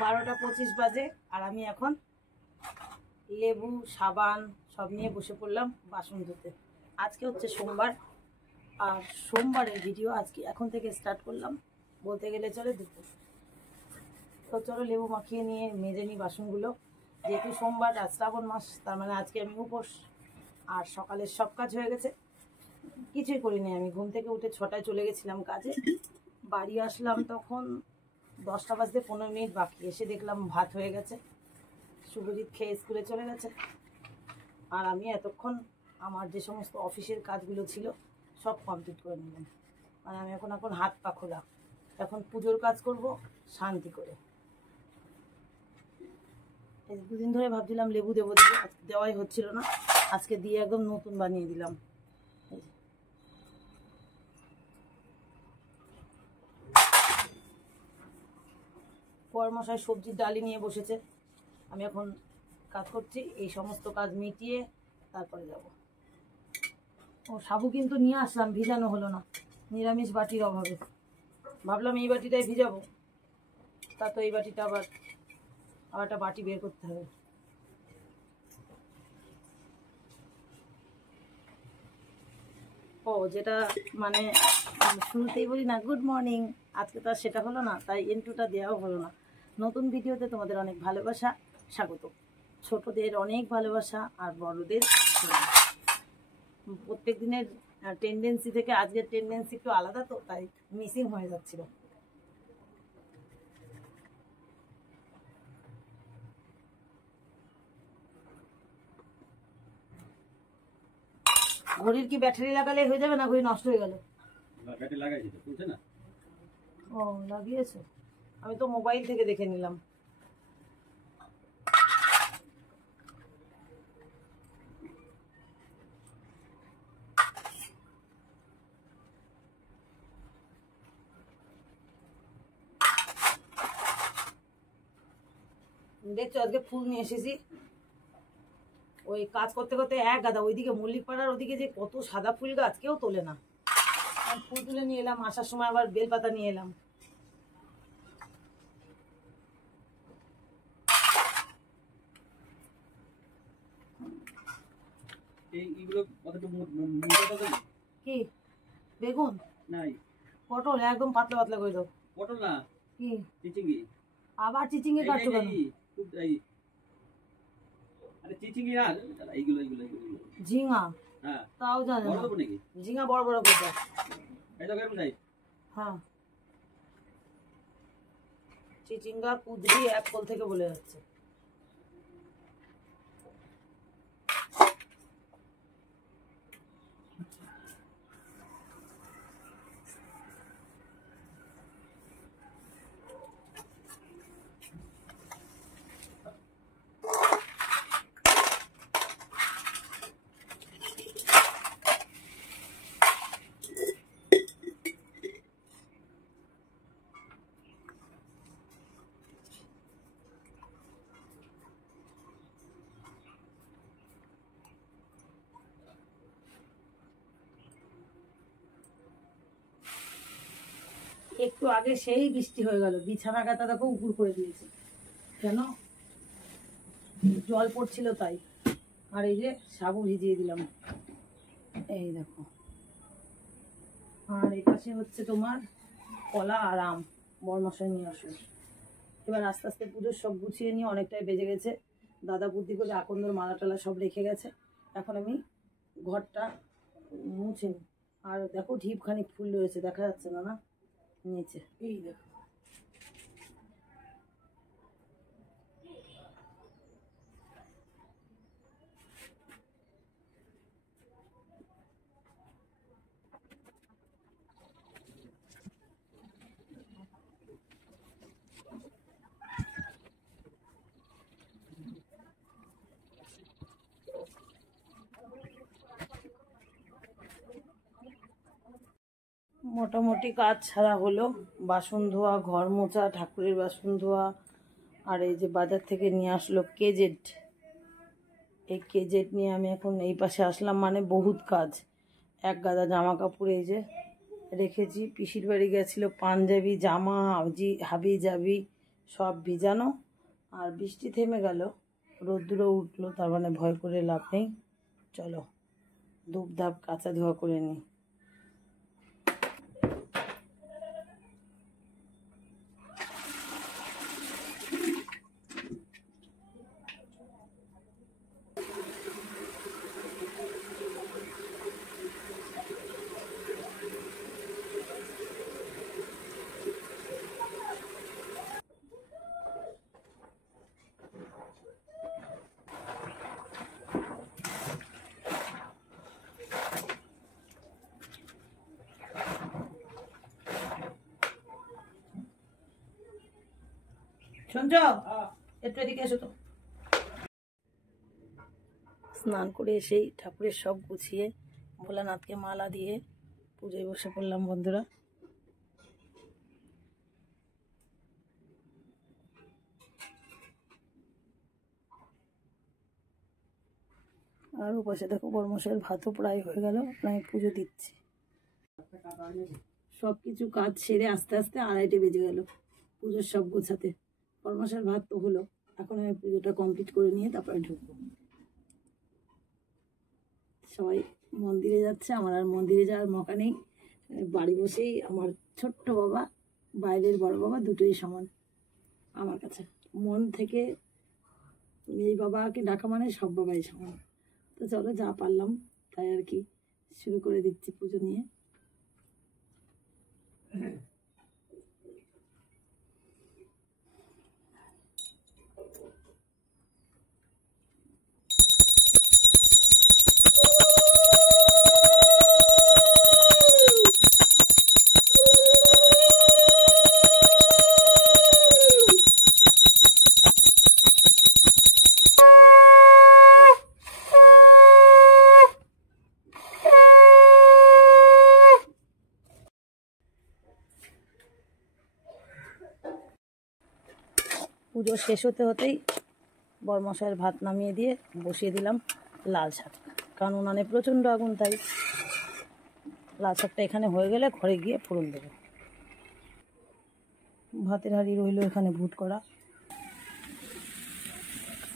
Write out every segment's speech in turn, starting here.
12:25 বাজে আর আমি এখন লেবু সাবান সব নিয়ে বসে পড়লাম বাসন ধুতে। আজকে হচ্ছে সোমবার আর সোমবারের ভিডিও আজকে এখন থেকে স্টার্ট করলাম, বলতে গেলে চলে দুপুর। তো চলো লেবু মাখিয়ে নিয়ে মেজে নিই বাসনগুলো। যেহেতু সোমবার আর শ্রাবণ মাস, তার মানে আজকে আমি উপোস। আর সকালের সব কাজ হয়ে গেছে, কিছুই করিনি। আমি ঘুম থেকে উঠে 6টায় চলে গেছিলাম কাজে, বাড়ি আসলাম তখন 10টা বাজতে 15 মিনিট বাকি। এসে দেখলাম ভাত হয়ে গেছে, শুভজিৎ খেয়ে স্কুলে চলে গেছে। আর আমি এতক্ষণ আমার যে সমস্ত অফিসের কাজগুলো ছিল সব কমপ্লিট করে নিলাম। মানে আমি এখন হাত পা খোলা। এখন পুজোর কাজ করব শান্তি করে। এই 2 দিন ধরে ভাবছিলাম লেবু দেবো, দেওয়াই হচ্ছিল না। আজকে দিয়ে একদম নতুন বানিয়ে দিলাম। বরমশাই সবজির ডালি নিয়ে বসেছে, আমি এখন কাজ করছি। এই সমস্ত কাজ মিটিয়ে তারপরে যাব। ও সাবু কিন্তু নিয়ে আসলাম, ভিজানো হলো না নিরামিষ বাটির অভাবে। ভাবলাম এই বাটিটাই ভিজাবো, তা তো এই বাটিটা আবার একটা বাটি বের করতে হবে। ও যেটা মানে শুরুতেই বলি না গুড মর্নিং, আজকে তো আর সেটা হলো না, তাই ইন্ট্রোটা দেওয়াও হলো না। নতুন ভিডিওতে তোমাদের অনেক ভালোবাসা, স্বাগত। ছোটদের অনেক ভালোবাসা আর বড়দের প্রত্যেক দিনের টেন্ডেন্সি থেকে আজকের টেন্ডেন্সি একটু আলাদা, তো তাই মিসিং হয়ে যাচ্ছিল। ঘড়ির কি ব্যাটারি লাগালে হয়ে যাবে না? ঘড়ি নষ্ট হয়ে গেল। ব্যাটারি লাগাইছি তো, চলছে না। ও লাগিয়েছো? আমি তো মোবাইল থেকে দেখে নিলাম। দেখছো আজকে ফুল নিয়ে এসেছি। ওই কাজ করতে করতে এক গাদা, ওইদিকে মল্লিক পাড়ার ওদিকে যে কত সাদা ফুল গাছ, কেউ তোলে না। আমি ফুল তুলে নিয়ে এলাম, আসার সময় আবার বেলপাতা নিয়ে এলাম। কি বেগুন নাই, পটল একদম পাতলা পাতলা করে দাও। পটল না, কি চিচিঙ্গি। আবার চিচিঙ্গি কাটছো কেন? আরে চিচিঙ্গি না, এইগুলো এইগুলো এইগুলো ঝিঙা। হ্যাঁ, তাও জানো বড় দেবো নাকি? ঝিঙা বড় বড় করে দাও। এই তো কেমন সাইজ? হ্যাঁ, চিচিঙ্গা কুদরি এক কল থেকে বলে যাচ্ছে। একটু আগে সেই বৃষ্টি হয়ে গেল, বিছানা কাতা দেখো উপুর করে দিয়েছে। কেন? জল পড়ছিল তাই। আর এই যে সাবু ভিজিয়ে দিলাম, এই দেখো। আর এই পাশে হচ্ছে তোমার কলা আর আম, বরমশাই নিয়ে আসুন। এবার আস্তে আস্তে পুজোর সব গুছিয়ে নিয়ে অনেকটাই বেজে গেছে। দাদা বুদ্ধি করে আকন্দর মালা টালা সব রেখে গেছে। এখন আমি ঘরটা মুছে নিই। আর দেখো ঢিপখানি ফুল রয়েছে, দেখা যাচ্ছে না না নিচে, এই দেখো। মোটামুটি কাজ ছাড়া হলো, বাসন ধোয়া, ঘর মোছা, ঠাকুরের বাসন ধোয়া। আর এই যে বাজার থেকে নিয়ে আসলো কেজেট, এই কেজেট নিয়ে আমি এখন এই পাশে আসলাম। মানে বহুত কাজ, এক গাদা জামা কাপড় এই যে রেখেছি। পিসির বাড়ি গেছিলো, পাঞ্জাবি জামা হাবি জাবি সব ভিজানো। আর বৃষ্টি থেমে গেল, রোদ্দুরও উঠলো, তার মানে ভয় করে লাভ নেই। চলো ধূপ ধাপ কাঁচা ধোয়া করে নিই। শুনছ, একটু এদিকে এসো তো। স্নান করে এসেই ঠাকুরের সব গুছিয়ে ভোলানাথকে মালা দিয়ে পুজোয় বসে পড়লাম বন্ধুরা। আর ওপাশে দেখো বড়মশাইয়ের ভাতও প্রায় হয়ে গেল, আমি পুজো দিচ্ছি। সব কিছু কাজ সেরে আস্তে আস্তে 2:30 বেজে গেল পুজোর সব গোছাতে। বড়মশাইয়ের ভাত তো হলো, এখন আমি পুজোটা কমপ্লিট করে নিয়ে তারপরে ঢুকবো। সবাই মন্দিরে যাচ্ছে, আমার আর মন্দিরে যাওয়ার মকা নেই। বাড়ি বসেই আমার ছোট্ট বাবা, বাইরের বড় বাবা দুটোই সমান আমার কাছে। মন থেকে এই বাবাকে ডাকা মানে সব বাবাই সমান। তো চলো যা পারলাম তাই আর কি শুরু করে দিচ্ছি পুজো নিয়ে। পুজো শেষ হতে হতেই বড়মশাইয়ের ভাত নামিয়ে দিয়ে বসিয়ে দিলাম লাল শাক, কারণ উনানে প্রচণ্ড আগুন, তাই লাল শাকটা এখানে হয়ে গেলে ঘরে গিয়ে ফোড়ন দেবো। ভাতের হাঁড়ি রইল এখানে ভুট করা,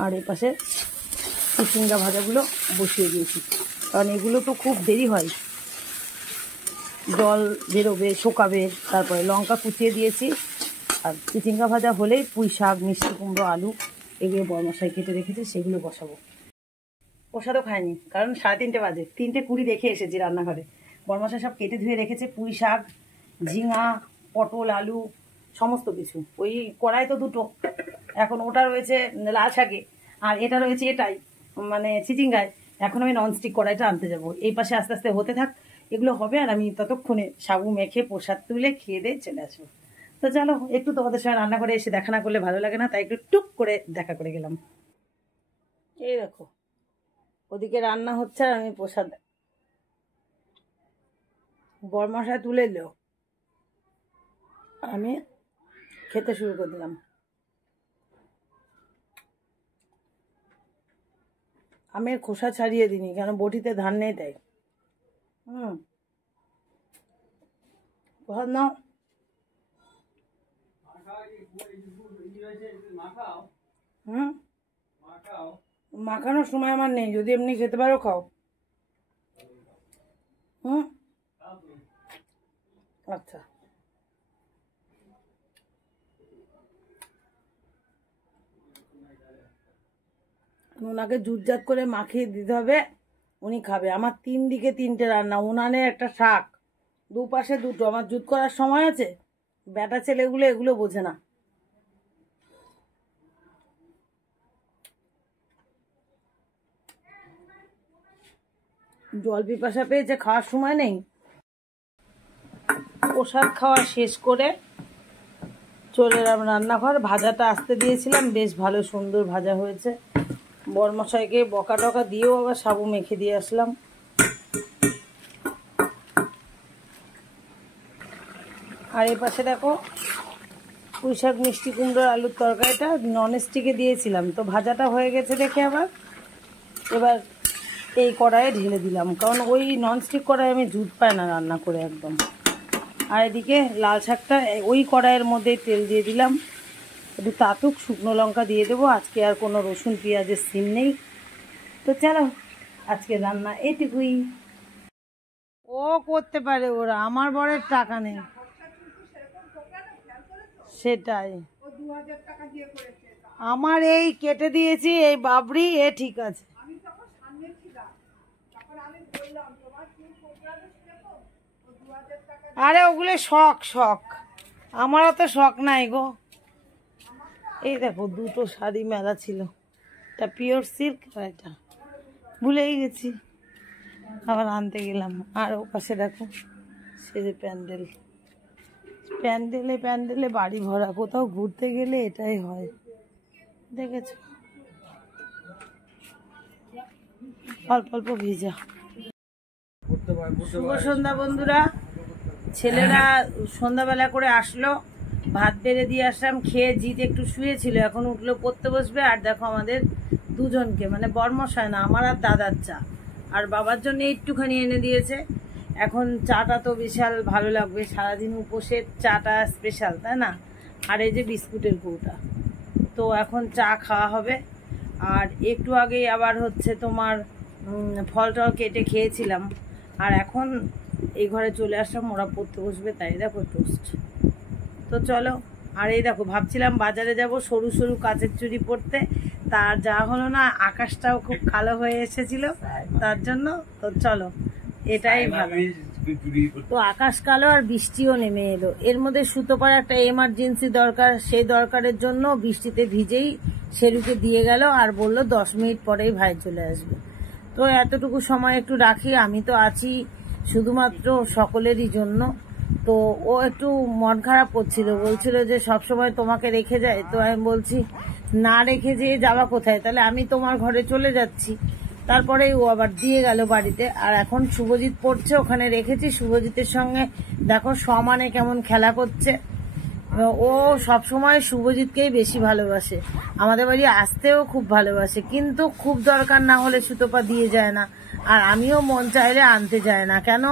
আর এ পাশে চিচিঙ্গা ভাজাগুলো বসিয়ে দিয়েছি, কারণ এগুলো তো খুব দেরি হয়, জল বেরোবে, শোকাবে, তারপরে লঙ্কা কুচিয়ে দিয়েছি। আর চিচিঙ্গা ভাজা হলেই পুঁই শাক, মিষ্টি কুমড়ো, আলু এগুলো বড়মশাই কেটে রেখেছে, সেগুলো বসাবো। প্রসাদও খায়নি, কারণ 3:30 বাজে, 3:20 দেখে এসেছি রান্নাঘরে। বড়মশাই সব কেটে ধুয়ে রেখেছে, পুঁই শাক, ঝিঙা, পটল, আলু সমস্ত কিছু। ওই কড়াই তো দুটো, এখন ওটা রয়েছে লাল শাকে আর এটা রয়েছে এটাই মানে চিচিঙ্গায়। এখন আমি ননস্টিক কড়াইটা আনতে যাব। এই পাশে আস্তে আস্তে হতে থাক, এগুলো হবে, আর আমি ততক্ষণে সাবু মেখে প্রসাদ তুলে খেয়ে দিয়ে চলে আসবো। তো চলো, একটু তোমাদের সঙ্গে রান্না করে এসে দেখা না করলে ভালো লাগে না, তাই একটু টুক করে দেখা করে গেলাম। এই দেখো ওদিকে রান্না হচ্ছে আর আমি প্রসাদ বড়মশাই তুলে এলো, আমি খেতে শুরু করে দিলাম। আমের খোসা ছাড়িয়ে দিনি, কেন বটিতে ধান নেই তাই। প্রসাদ নাও। মাখানোর সময় আমার নেই, যদি এমনি খেতে পারো খাও। আচ্ছা, ওনাকে জুটজাট করে মাখিয়ে দিতে হবে, উনি খাবে। আমার 3 দিকে 3টে রান্না, উনানে একটা শাক, দুপাশে দুটো, আমার জুট করার সময় আছে? বেটা ছেলেগুলো এগুলো বোঝে না। জল পিপাসা পেয়েছে, খাওয়ার সময় নেই। প্রসাদ খাওয়া শেষ করে চলে এলাম রান্নাঘর। ভাজাটা আসতে দিয়েছিলাম, বেশ ভালো সুন্দর ভাজা হয়েছে। বড়মশাইকে বকা টকা দিয়েও আবার সাবু মেখে দিয়ে আসলাম। আর এ পাশে দেখো পুঁই শাক, মিষ্টি কুমড়োর আলুর তরকারিটা ননস্টিকে দিয়েছিলাম, তো ভাজাটা হয়ে গেছে দেখে আবার এবার এই কড়াইয়ে ঢেলে দিলাম, কারণ ওই ননস্টিক কড়াই আমি জুত পাই না রান্না করে একদম। আর এদিকে লাল শাকটা ওই কড়াইয়ের মধ্যেই তেল দিয়ে দিলাম, একটু তাতুক, শুকনো লঙ্কা দিয়ে দেবো। আজকে আর কোনো রসুন পেঁয়াজের সিম নেই। তো চলো আজকে রান্না এটুকুই। ও করতে পারে, ওরা আমার বরের টাকা নেই, সেটাই। আমার এই কেটে দিয়েছি এই বাবরি, এ ঠিক আছে। আরে ওগুলো শখ শখ, আমার অত শখ নাই গো। এই দেখো দুটো শাড়ি মেলা ছিল, এটা পিওর সিল্ক আর এটা ভুলেই গেছি, আবার আনতে গেলাম। আর ও পাশে দেখো সে যে প্যান্ডেল, প্যান্ডেলে প্যান্ডেলে বাড়ি ভরা। কোথাও ঘুরতে গেলে এটাই হয়, দেখেছো, অল্প অল্প ভিজা। শুভ সন্ধ্যা বন্ধুরা। ছেলেরা সন্ধ্যাবেলা করে আসলো, ভাত বেড়ে দিয়ে আসলাম, খেয়ে জিত একটু শুয়েছিল, এখন উঠলো পড়তে বসবে। আর দেখো আমাদের দুজনকে, মানে বর্মশায় না, আমার আর দাদার চা, আর বাবার জন্য একটুখানি এনে দিয়েছে। এখন চাটা তো বিশাল ভালো লাগবে, সারাদিন উপোসের চাটা স্পেশাল, তাই না? আর এই যে বিস্কুটের কৌটা, তো এখন চা খাওয়া হবে। আর একটু আগেই আবার হচ্ছে তোমার ফল টল কেটে খেয়েছিলাম। আর এখন এই ঘরে চলে আসলাম, ওরা পড়তে বসবে, তাই দেখো টোস্ট। তো চলো। আর এই দেখো ভাবছিলাম বাজারে যাব সরু সরু কাচের চুড়ি পরতে, তার যা হলো না, আকাশটাও খুব কালো হয়ে এসেছিল তার জন্য। তো চলো, এটাই ভালো। তো আকাশ কালো আর বৃষ্টিও নেমে এলো, এর মধ্যে সুতোপার একটা এমার্জেন্সি দরকার, সেই দরকারের জন্য বৃষ্টিতে ভিজেই শেরুকে দিয়ে গেল আর বলল 10 মিনিট পরেই ভাই চলে আসবে। তো এতটুকু সময় একটু রাখি, আমি তো আছি শুধুমাত্র সকলেরই জন্য। তো ও একটু মন খারাপ করছিল, বলছিল যে সব সময় তোমাকে রেখে যায়। তো আমি বলছি না রেখে যেয়ে যাওয়া কোথায়, তাহলে আমি তোমার ঘরে চলে যাচ্ছি। তারপরে ও আবার দিয়ে গেল বাড়িতে। আর এখন শুভজিৎ পড়ছে, ওখানে রেখেছি। শুভজিতের সঙ্গে দেখো সমানে কেমন খেলা করছে। ও সব সময় শুভজিৎকেই বেশি ভালোবাসে, আমাদের বাড়ি আসতেও খুব ভালোবাসে, কিন্তু খুব দরকার না হলে সুতোপা দিয়ে যায় না। আর আমিও মন চাইলে আনতে যায় না, কেন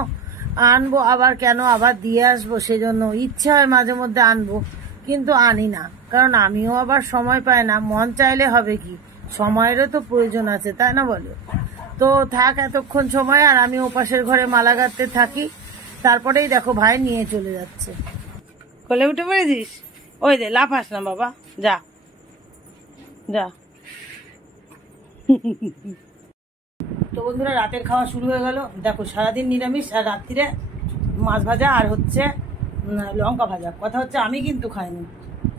আনবো আবার, কেন আবার দিয়ে আসবো, সেজন্য ইচ্ছে হয় মাঝে মধ্যে আনবো, কিন্তু আনি না, কারণ আমিও আবার সময় পাই না। মন চাইলে হবে কি, সময়েরও তো প্রয়োজন আছে, তাই না বলো? তো থাক এতক্ষণ সময়, আর আমি ওপাশের ঘরে মালা গাঁথতে থাকি। তারপরেই দেখো ভাই নিয়ে চলে যাচ্ছে। কোলে উঠে পড়েছিস? ওই দে, লাফাস না বাবা, যা যা। তো বন্ধুরা রাতের খাওয়া শুরু হয়ে গেল। দেখো সারাদিন নিরামিষ, আর রাত্রিরে মাছ ভাজা আর হচ্ছে লঙ্কা ভাজা। কথা হচ্ছে আমি কিন্তু খাইনি।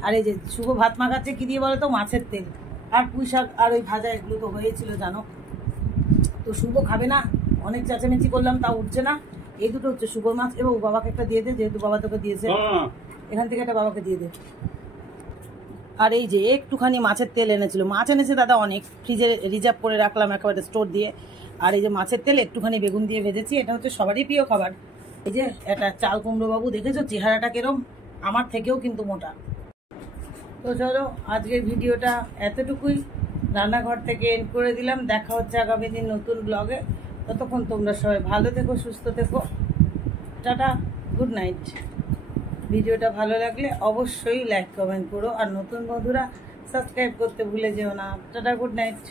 আর এই যে শুভ ভাত মাখাচ্ছে কি দিয়ে বলো তো, মাছের তেল আর পুঁই শাক আর ওই ভাজা, এগুলো তো হয়েছিল জানো। তো শুভ খাবে না, অনেক চেঁচামেচি করলাম তাও উঠছে না। এই দুটো হচ্ছে শুভর মাছ, এবং বাবাকে একটা দিয়ে দে, যেহেতু বাবা তোকে দিয়েছে, এখান থেকে একটা বাবাকে দিয়ে দে। আর এই যে একটুখানি মাছের তেল এনেছিল, মাছ এনেছে দাদা অনেক, ফ্রিজে রিজার্ভ করে রাখলাম একেবারে স্টোর দিয়ে। আর এই যে মাছের তেল একটুখানি বেগুন দিয়ে ভেজেছি, এটা হচ্ছে সবারই প্রিয় খাবার। এই যে এটা চাল কুমড়ো বাবু, দেখেছো চেহারাটা কিরম, আমার থেকেও কিন্তু মোটা। তো চলো আজকের ভিডিওটা এতটুকুই, রান্নাঘর থেকে এন্ড করে দিলাম। দেখা হচ্ছে আগামী দিন নতুন ব্লগে। ততক্ষণ তোমরা সবাই ভালো থেকো, সুস্থ থেকো, টাটা, গুড নাইট। ভিডিওটা ভালো লাগলে অবশ্যই লাইক কমেন্ট করো, আর নতুন বন্ধুরা সাবস্ক্রাইব করতে ভুলে যেও না। Tata, good night.